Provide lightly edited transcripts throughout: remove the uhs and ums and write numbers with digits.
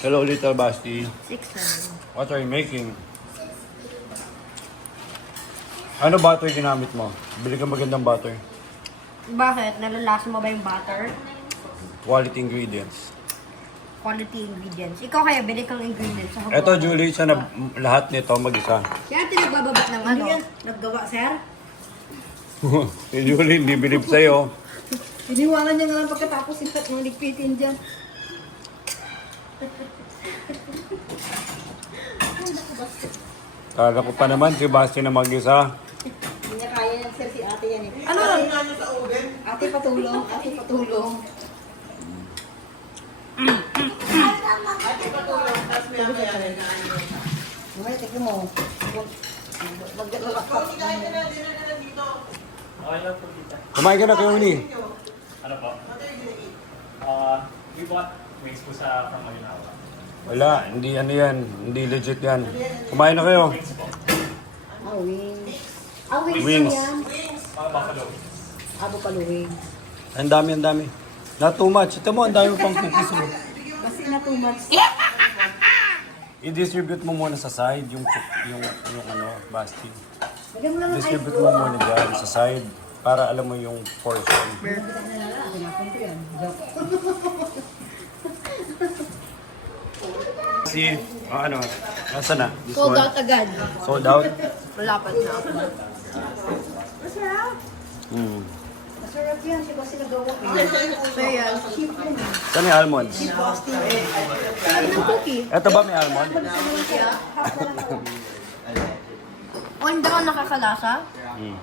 Hello, little Basti. 6 What are you making? Ano butter ginamit mo? Bili ka magandang butter. Bakit? Nalalasa mo ba yung butter? Quality ingredients. Quality ingredients. Ikaw kaya, bili kang ingredients. Ako Eto, Julie, siya na lahat nito mag-isa. Kaya nagbababa ng ano? Naggawa, sir? Si Julie, hindi bilib sa'yo. Iniwanan niya nga lang pagkatapos ipat ng ligpitin dyan. Kala ko pa naman si Basti na mag-isa. Hindi niya kaya yan, sir, si ate yan eh. Ano? Ate patulong, ate patulong. Mamaya, tignan mo. Magdalala ka. Kumain ka na kayo, ni. Ano po? We bought wings po sa from Malinawa. Wala, hindi ano yan. Hindi legit yan. Kumain na kayo. Ah, wings. Ah, wings. Wings. Yan. Buffalo. Buffalo wings. Ang dami, ang dami. Not too much. Ito mo, ang dami pang cookies mo. Kasi na too much. I-distribute mo muna sa side yung ano, Basti. Lagyan mo lang ng ice. Distribute mo muna dyan sa side para alam mo yung portion. Si, ano, nasa na? This Sold one? out agad. Sold out? Malapad na ako. Masarap. Hmm. Masarap yan. Siya kasi nagawa. So yan. Cheap yun. Saan yung almonds? Sarap ng cookie. Eto ba may almond? O, hindi ka nakakalasa? Hmm.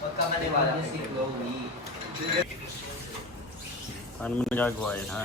Huwag ka maniwala si Chloe. Paano mo nagagawa yan, ha?